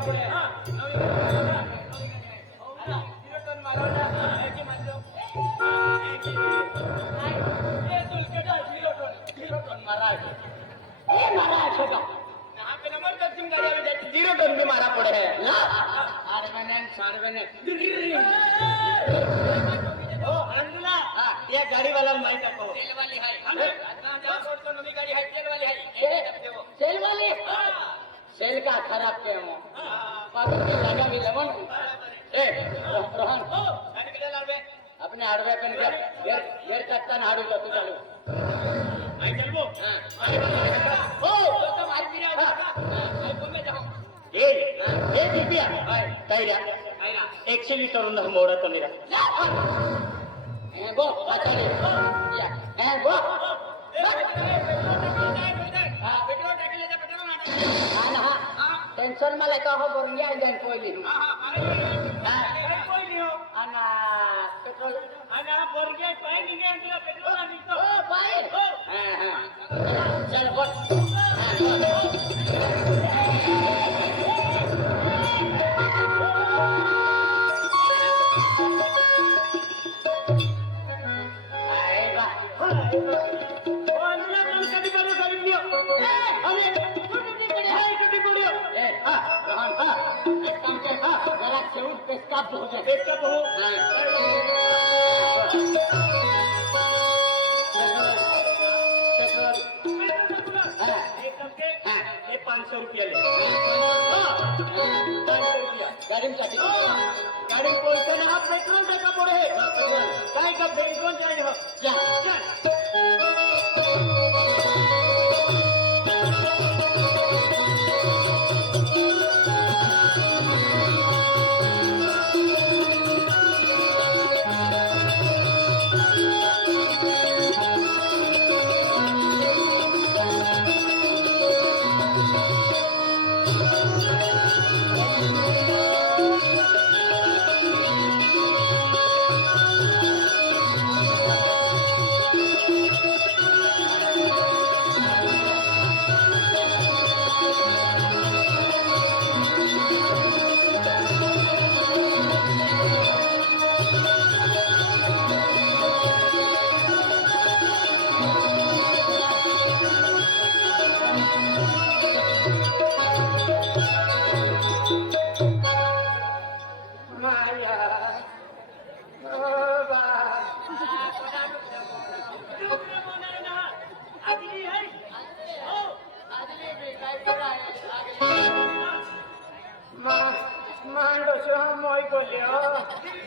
पुढे जीरो टन भी मारा पड़े है ना या गाड़ी वाला माइक आपको तेल वाली है नवी गाड़ी है तेल वाली है तेल वाली सेल का खराब के हो पागल लगा भी लगन ए रोहन गाड़ी किधर लावे अपने हार्डवेयर पेन गेर चक्का हाडू तू चालू आई चलबो हो तो मार दिया आई कोमे जाओ ए दिव्या तैयार एक्चुअली करून ना मोडा तो मेरा गो चले या गो पेट्रोल टाकले जा पेट्रोल ना हां टेंशन मला का हो करून घ्या जाईन पहिली पहिली हो आणि पेट्रोल आणि बर्गे पाय निघे तुला पेट्रोल निघतो हो पाय हां चल बस गाडीसाठी गाडी पोहोचताना हा पेट्रोल टाका पुढे काय का पेट्रोल चाहिए हो चल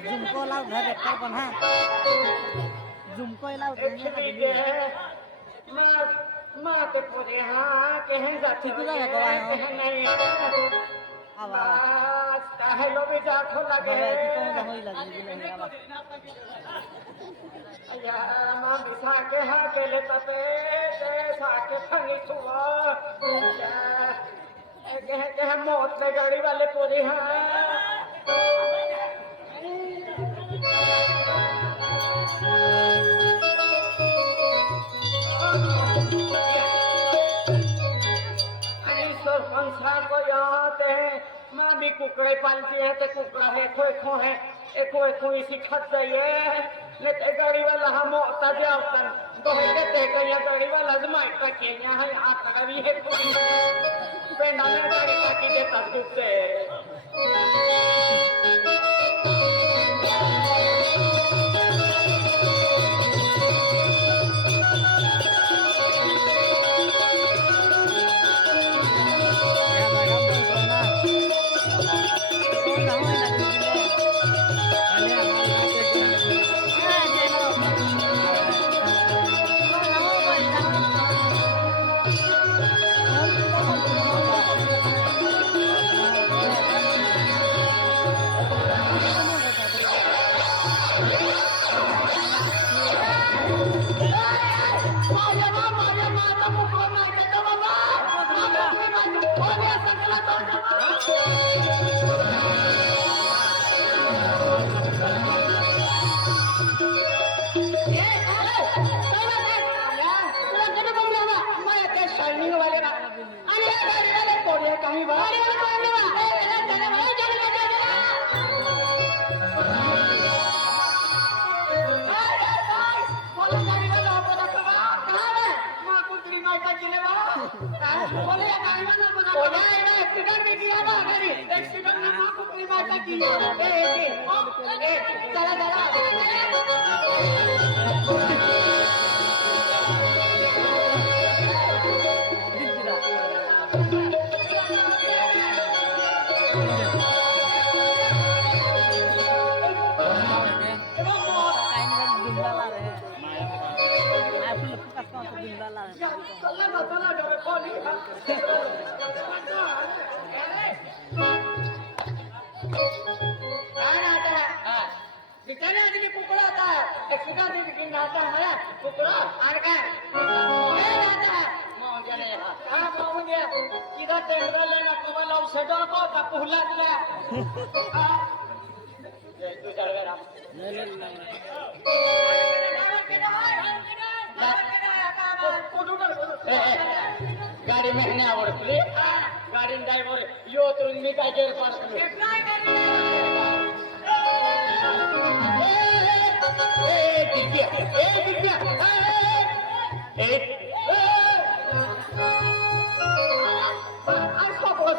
झुमको लाव घर देखकर पण हा झुमको लाव मां ते पूरे हां कहीं जाती तू जा गवा कहीं नहीं आवा काहे लो भी जाखो लगे की कोण होई लगी बिले आवा या मां बिसा के हा के ले तते ते साके फंगी छुआ कहे मौत में गाड़ी वाले पूरी हां को याद है मां भी कुकड़े पालती है तो कुकड़ा है खो है एको इसी खत जाइए ने ते गाड़ी वाला हम होता जावतन तो है ते कया गाड़ी वाला जमाई का केन्या है आता भी है कोई पेंडा में गाड़ी का की देता से पोकळी मारता की चला बिचारे आदमी कुकड़ा आता है एक्सीडेंट में गिर आता है हमारा कुकड़ा आर का ये आता है मौजा ने हां मामू ने किधर टेंडर लेना कमल और सडो को का पुहला दिया ये तू चढ़ गया ले गाड़ी में है ना आवडली गाडी ड्रायव्हर यो तर मी काय केलं पास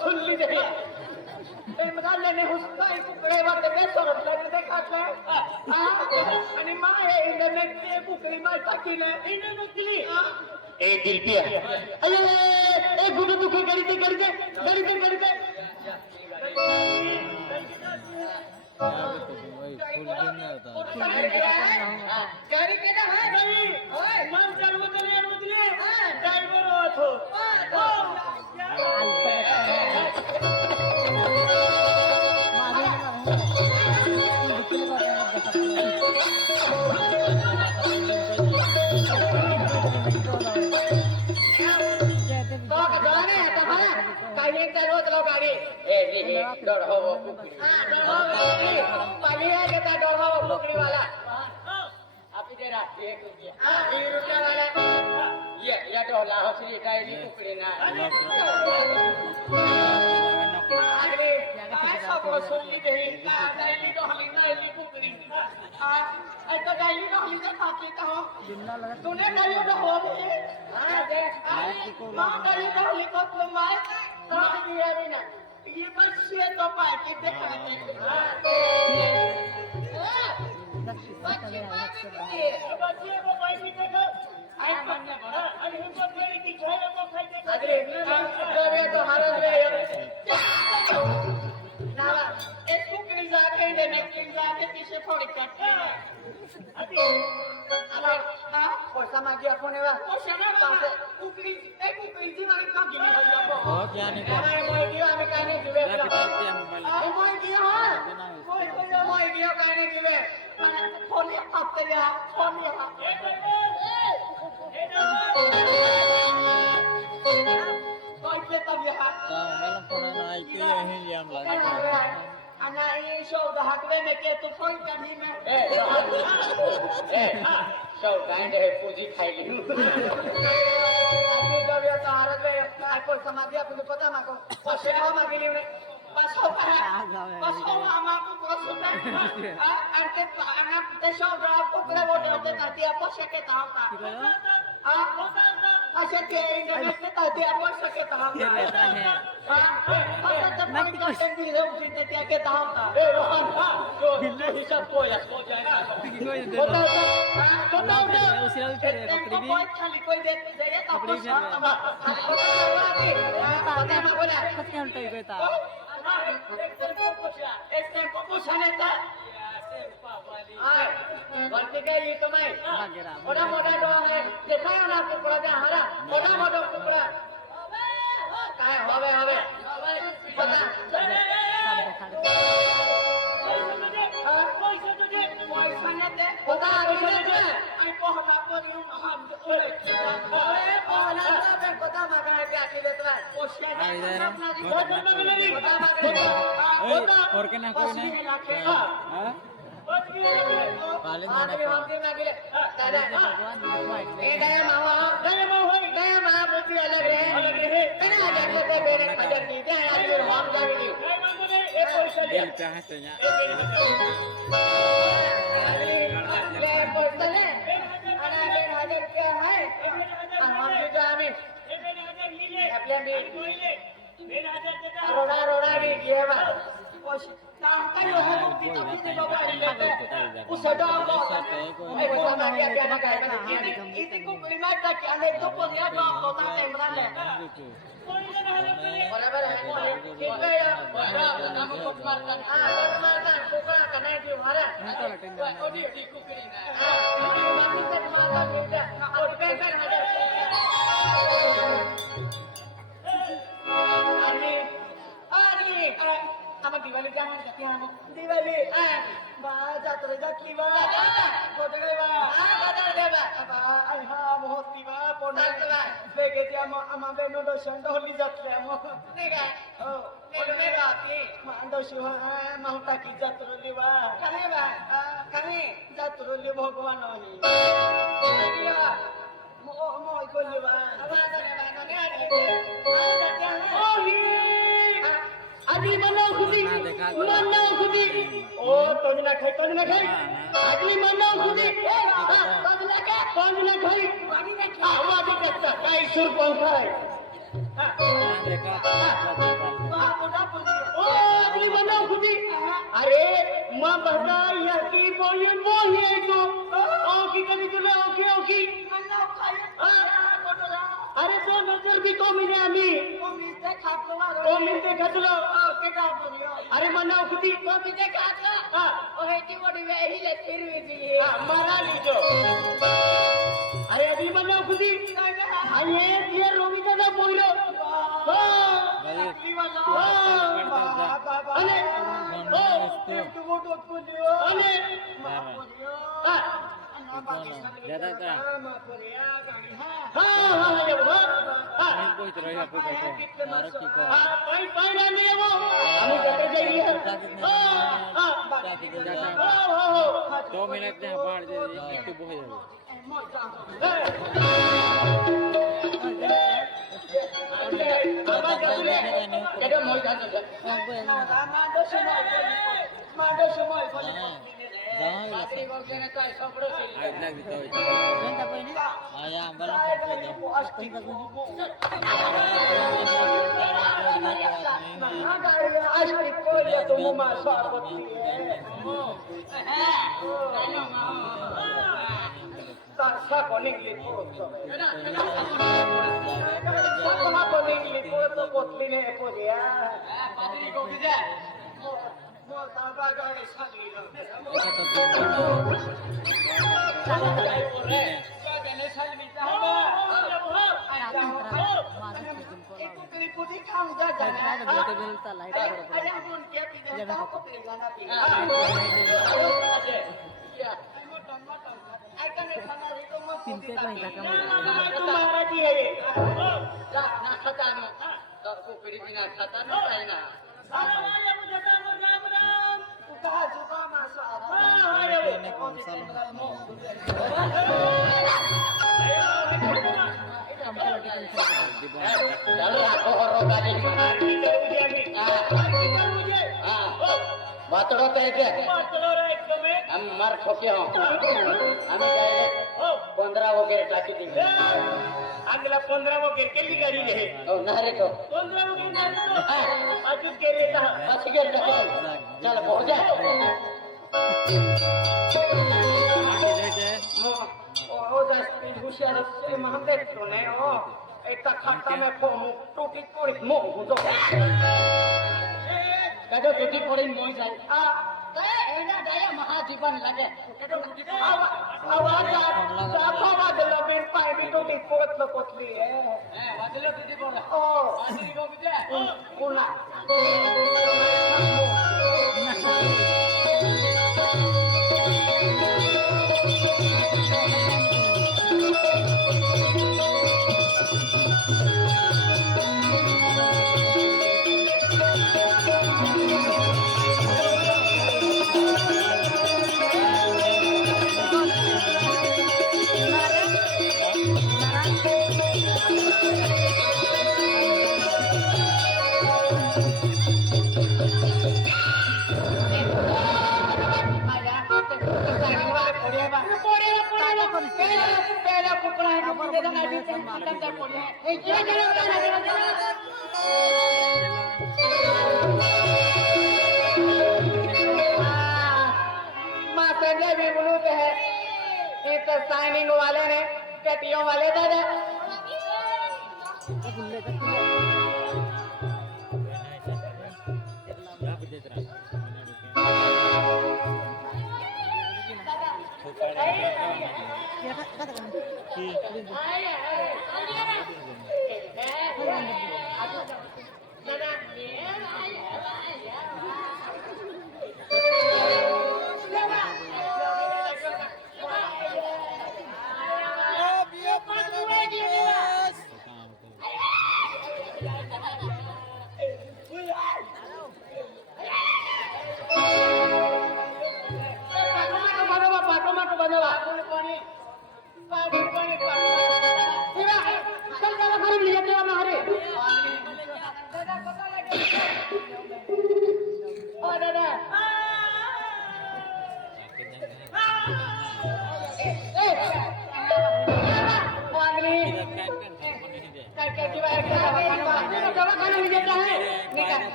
सुनली लेने कुकडे वाटते सोडत आणि माय इंटरनेट ते कुकडी माय टाकीले इंटरनेट दिली ए दिलपिया अरे ए गुडू तू काय गाडी ते गाडी केला है नाही होय मन चालवतले ड्रायव्हर होतो गाडी डर हो पानी है कहता डर हो पुकड़ी वाला आप दे रहा 1 रुपया वाला ये डोला हो श्री डायरी पुकड़ी ना अरे सब सुनली दे का डायरी डोली ना पुकड़ी आ तो डायरी डोली से खाती तो तूने डायरी तो हो हां दे मां डायरी डोली को तुम मार कहां दिया रे ना ये बस से तो पार्टी दिखाते बच्चे को पैसे देखो आई मानने बड़ा अरे हमको तेरी की छोरे को खाई दे अरे तो हमारा ना एक कुकड़ी जाके ने नेकिंग जाके पीछे थोड़ी कटती है अभी अब हां पैसा मांगी अपने वा पैसा ना कुकड़ी एक कुकड़ी जी मारी का गिनी भैया को हो क्या नहीं मैं दियो हमें काने दिवे मैं दियो हां मैं दियो काने दिवे फोन आपते या फोन या कोई पे तब या मैंने फोन आई के यही लिया लगा ana ini show dah hakle में के तू फोन कभी में show कांड है पूजी खाएगी अभी जब ये तारक में आपको समाधि आपको पता ना को पैसे ना मांगेली उन्हें पासो आमा को कोसुता अंते आना ते show ड्राफ्ट को पूरा वो होते ताती आपको शके ताता अच्छा ते इंटरनेट पे ताती आपको शके ताता मैं कंटेंट भी हो जितने क्या के दाम था ए रोहन जो हिसाब को या हो जाएगा होता उसी लाल करे पकड़ी भी खाली कोई दे दे पकड़ी भी पता ना बोला खत्म होता है बेटा एक टेम्पो पूछने था भर्ती का ये तो मैं मोटा मोटा डो है देखा है ना कुकड़ा जा हरा मोटा मोटा कुकड़ा काय हवे पता पैसा ने दे पता आई को हम आपको न्यू हम अरे बोला ना पता मांगा है क्या की देता है और क्या ना कोई नहीं हां पाले जाना गया महापुरुष अलग रहे बिना जाने से बेरे मदद की दे आज हम जाएंगे दिल पे है तो या ले बोलते ana ben hadir ke hai हम जो हमें अपने भी रोड़ा भी किया बा ayo hong kita kita bawa ini usaha apa usaha lagi ada anak ini kok lima tak ane itu pun ya kota Temran deh beraber kita ya kamu kok markan markan buka karena di mana oh di kukiri nah kita markan kita oh benar ada Ama Diwali jangan jadi kamu. Diwali, baca terjadi kiwa. Kota kiwa. Kota kiwa. Apa? Ayah mohon kiwa. Pona. Begitu ama beno dosan dohli jatuh ama. Nega. Oh. Beno berarti. Mando siwa. Mau tak jatuh liwa. Kami ba? Kami jatuh liwa Bhagwan nahi. Dia. Mau ikut liwa. Apa ada liwa? Nani ada. Oh hi. आदमी मनो खुदी ओ तो ना खाई आदमी मनो खुदी तो ना खाई आवा भी करता काई सुर पंखा है ओ आदमी मनो खुदी अरे मां बहना यह की बोली है तो ओ की करी तुला ओके मनो खाई अरे तो नजर भी तो मिले आम्ही खातलो अरे मनाव खुदी कोमिते खातला ओ हेती मोठी वेहीले फिरवी दी मरा लीजो अरे अभी मनाव खुदी अरे ये रोमिता ना बोलो अरे ओ तू मोटो बोलियो अरे ज्यादा था हाँ जब कोई तरह का कोई मारो की को पाई ना नहीं वो हम जाते जाइए 2 मिनट में बाढ़ दे एक तो हो Kada mau jalan. Mado semua. jangan Patri kau kena kai sabro sih. air lagi tahu Renta po ini? ayam balang Asli polio tu mama sapati. Taksa koning lipo. Sama koning lipo tu potli ne epo dia. Patri kau kerja. Mau tambah kau sekali. Itu keliputi kamu jajan. Ada belta lah itu. Ada pun dia tidak tahu pilihan apa. Ya. Tinte ko hindi ka mo. तुम्हारा जी है ये जा ना खाता no तो को पीड़ी बिना खाता नो है ना ये मुझे राम राम कहा जुका मासा हां ये ini konsol lalu aku horor tadi बातड़ो तैके हम मार खोके हो हम जाए 15 वगैरह टाकी दी अगला 15 वगैरह के लिए गाड़ी रहे ओ ना रे तो 15 वगैरह तो आज के रे था आज के टाकी चल पहुंच जा ओ जास्ती हुशियार से महंगे तो नहीं ओ एक खाता में को टूटी पड़ी मो हो Kado tuti porin moi sai. Ena daya mahajiban lage. Kado tuti awaz apa labir pai bi tuti pot lo potli wadlo tuti bola. Oh, asli ko bide. Pula.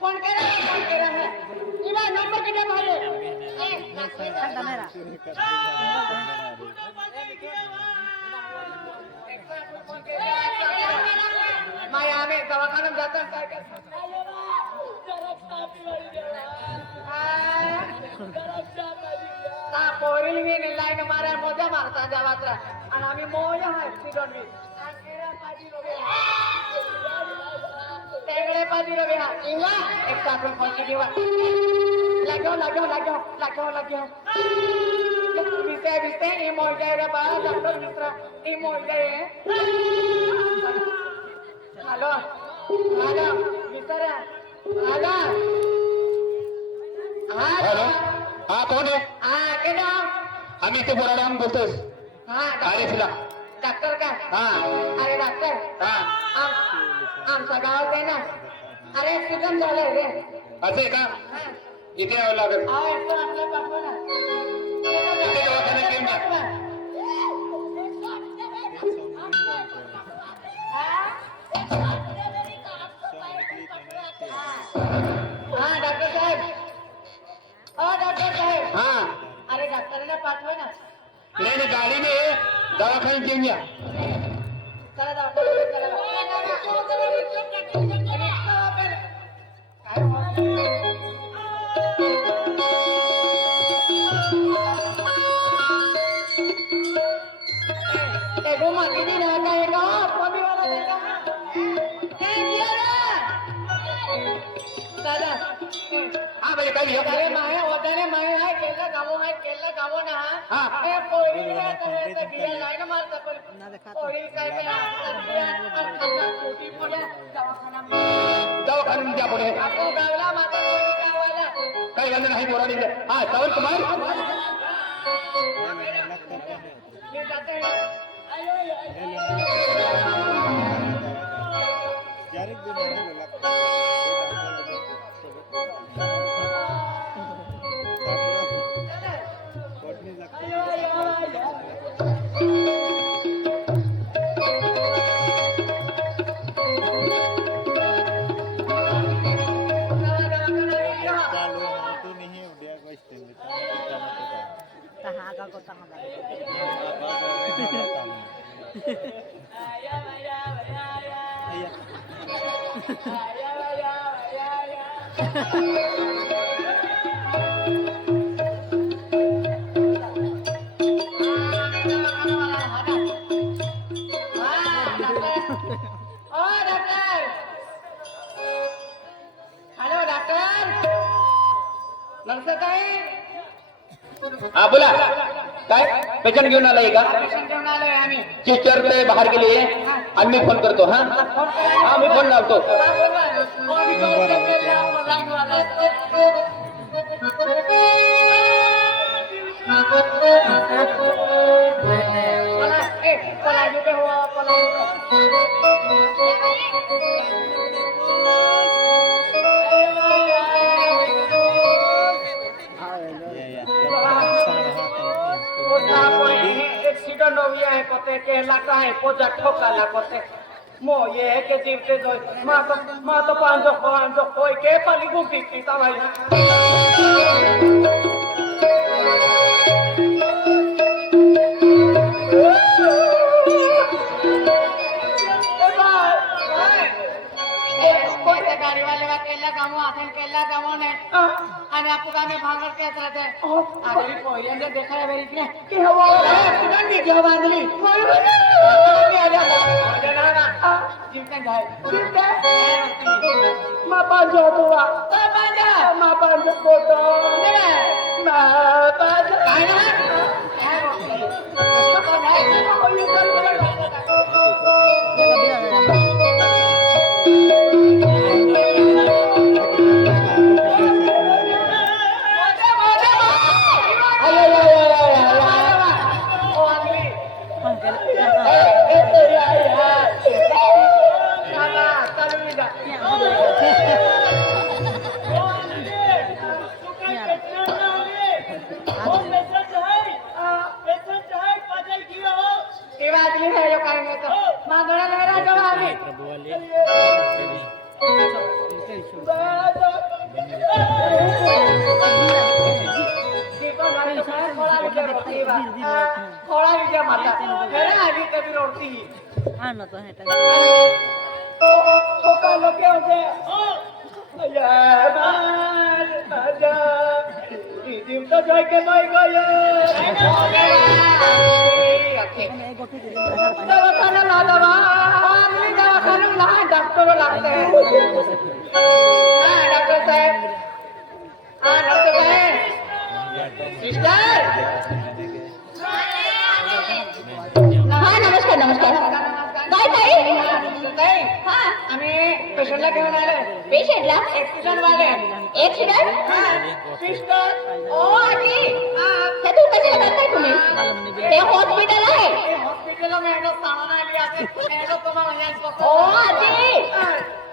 Phone करा है इबा नंबर के दे भाई माया आम्ही दवाखान्यात जातात काय करतात पोरील मी लाईन मारा मोजा मारता जावाचा आणि आम्ही मोजा ऍक्सिडेंट मी तेगड़े पाजी रवे हा इंगा एक साथ में फोन की दीवा लागो बीते ये मोड़ जाए रे बा डॉक्टर मित्रा ये मोड़ जाए हेलो मित्र हेलो हॅलो हा कोण आहे हाँ के नाम आम्ही इथे बोराडाम बोलतोय हाँ अरे तुला डॉक्टर का हा अरे डॉक्टर हा आमचा गावात आहे ना अरे सीजन झालंय रे असं आहे का इथे यावं लागेल आपलं पाठवा ना इथे दवाखान्यात येऊन जा हाँ डॉक्टर साहब हा अरे डॉक्टरांना पाठवा ना नाही गाडीने दवाखान्यात येऊन या चला दवाखान्यात चला एगो माती नहीं रहता है का कभी वाला देगा दादा हा भाई काय लिहा अरे माहे है केला गावो ना हाँ। ए पोरी है तो गिरा लाइन मारता पण पोरी काय छोटी पडे दवाखान्यात द्या पुढे आपको गावला माता गावाला काही झालं नाही बोराडी हा सावंत कुमार ये जाते हैं हा बोला काय पेशंट घेऊन आलाय का घेऊन आलोय आम्ही सिस्टर ते बाहेर गेली आणि मी फोन करतो हा हा मी फोन लावतो एक्सीडेंट हो गया है कोते के लगा है पोजा ठोका ला कोते मो ये है के जीवते जो मां तो पांचो कोई के पाली गुटी पीता भाई गाडीवाले वा केला कामो आपण केला कामो नाही आणि आपण आम्ही भांगर केत राहते आधी पहिल्यांदा देखायला वेळी की की हवा कुणांनी घेऊ बांधली चिमटन जाय मापांजो तुवा मापांजो फोटो मापांजो काय ना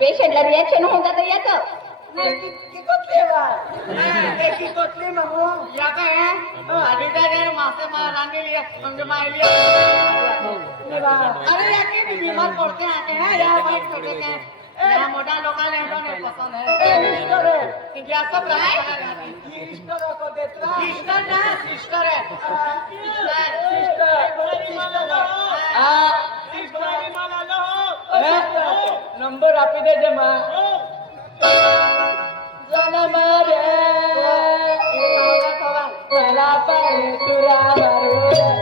पेशंटला रिएक्शन होऊन जातं याचं मासे रांगेली म्हणजे मायली अरे याके बीमार पडते आते हैं या वाइट छोटे के या मोटा लोकांना येतो नाही पसंद है ये सब काय सिस्टर को देता सिस्टर ना सिस्टर है सिस्टर नंबर आपी दे दे मा जनम रे मला पाय तुरा मारू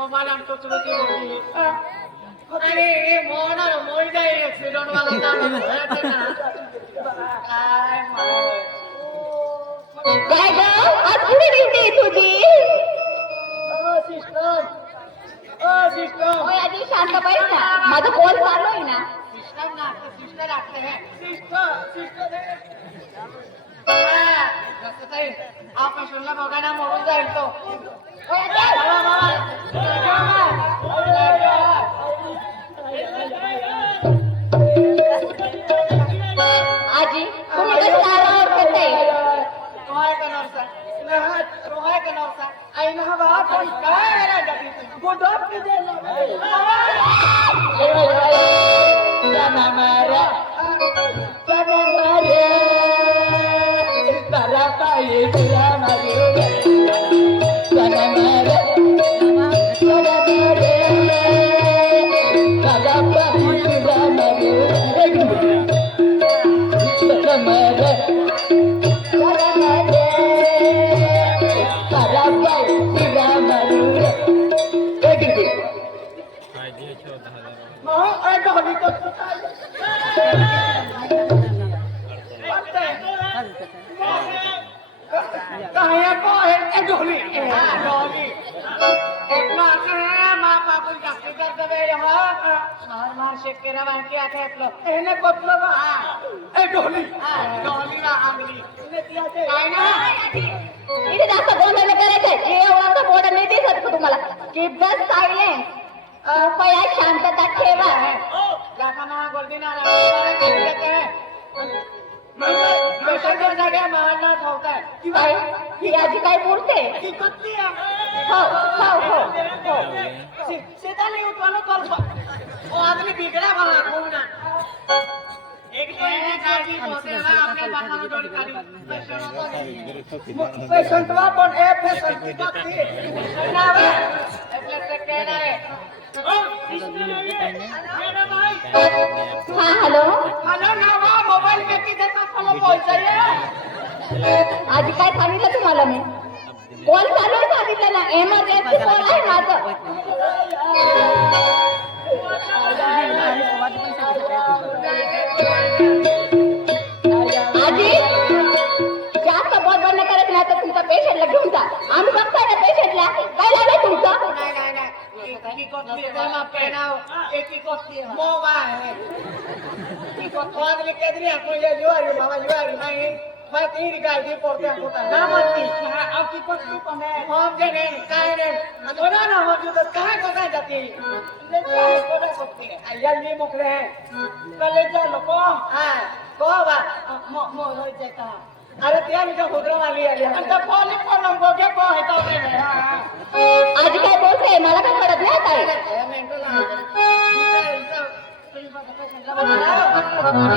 मोबाईल आणतो तुला ती बोलली अरे हे मोहणार मोई जाईल ऍक्सिडेंट वाला काय ग आज पुढे ड्युटी तुझी सिस्टर आधी शांत पाहिजे ना माझा कॉल चालू आहे ना सिस्टर आपण शून्य बघायला मोडून जाईल तो आजी तुम्ही कसं आराम करते आपण जास्ती करतो बे नॉर्मल शेतकऱ्या माहिती आहे आपलं એને કોટલો એ ઢોલી ઢોલીના આંગળી काय ना इथे जास्त बोलणं करायचंय हे एवढं बोर्ड नाही दिसत का तुम्हाला की बस सायलेन्स कृपया शांतता ठेवा जाताना गर्दीना पेशंटवर जाग्या मारणार ठेवताय काय ही आजी काय बोलते ती कुठली हो हो हो हो शेताला उठवानो कल्प ओ आदमी बिगडा बघा कोण एक महिने काळजी होतेला आपल्या बापाला जोडी काढी पेशंटवा पण ए पेशंट बाकी नाव એટલે તે કહેનારે हा हॅलो हॅलो नावा मोबाईल पेकी देता मला पैसा आजी काय सांगितलं तुम्हाला मी कॉल चालू आहे सांगितलं ना एमर्जन्सी कॉल आहे माझं आजी जास्त बोल बंद करत नाही तर तुमच्या पेशंटला घेऊन जा आम्ही बघताय ना पेशंटला काय लागलं तुमचं नाही नाही नाही एकी कोटली तेमा पेनाव एकी कोटली मोबाईल ती कोटली केदरी आपण ये जुवारी बाबा जुवारी नाही मैं तीन गाड़ी पड़ते हैं होता ना मत अब की कोटली पने हम जे नहीं काय नहीं थोड़ा ना हो जो कहां को जाती ले काय को सकती है आया ये मोकले हैं कलेजा लोको हां को बा मो हो जाता अरे त्या मी होद्रा वाली आली अंत पोलीस पण नंबर के को है तो हां आजी काय बोलते मला काय कळत नाही आता हे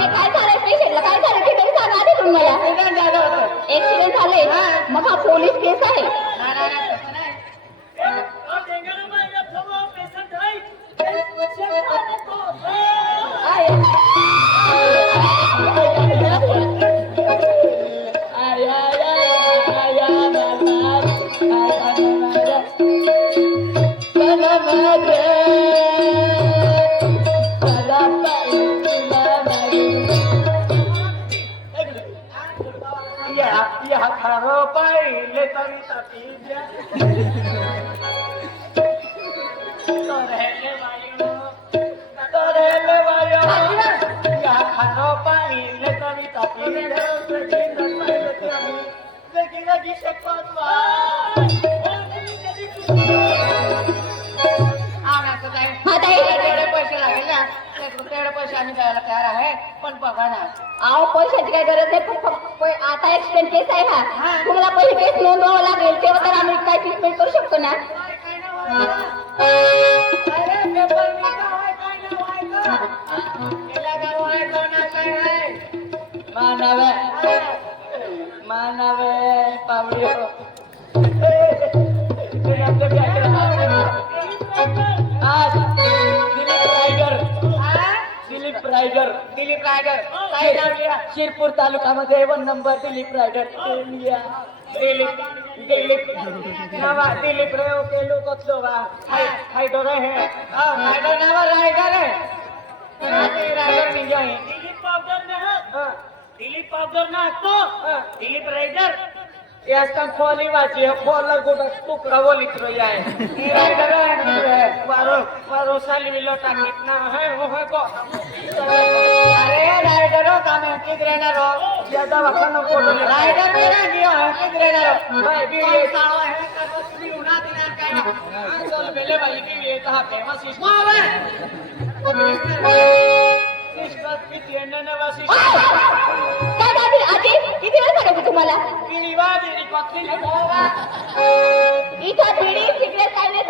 काय झालंय पेशंटला काय झालं ते तरी सांगा आधी तुम्हाला ऍक्सिडेंट झाले मग हा पोलीस केस आहे या खरो पाहिले तरी तपीजा तोरेले वायो या खरो पाहिले तरी तपीजा लेकिन अभी से पतवा हा ताई तेवढे पैसे लागेल ना तेवढे पैसे आम्ही द्यायला तयार आहे पण बघा ना अहो पैशाची काय गरज नाही फक्त आता ऍक्सिडेंट केस आहे हा तुम्हाला पहिले केस नोंदवावं लागेल तेव्हा तर आम्ही काय ट्रीटमेंट करू शकतो ना अरे पेपर मी काय ना गेला गाव आहे कोणा काय आहे मानवे पावडियो आज दिलीप रायडर काय नाव लिहा शिरपूर तालुक्यामध्ये 1 नंबर दिलीप रायडर दिलीप नावा दिलीप रे ओके लोक कसलो वा हायडर आहे हायडर नावा रायडर आहे रायडर निंजा आहे दिलीप पावडर ना तो दिलीप रायडर यास्ता खोली वाची खोलर गोटा टुकड़ा वो लिख रहा है राइडर है वारो साल मिलो टाकिट ना है वो है को अरे राइडरो का मैं किधर ना रो ज्यादा वखन को राइडर मेरा दियो है किधर ना रो भाई भी ये सालो है का बसरी उना दिना का ना चल बेले भाई भी ये कहां फेमस इस मावे इसका किती ने वासी काय दादी आजी किती वेळ सांगायचं तुम्हाला गिरीवा बिरी कोथली इथं बिडी सिगरेट काय नाही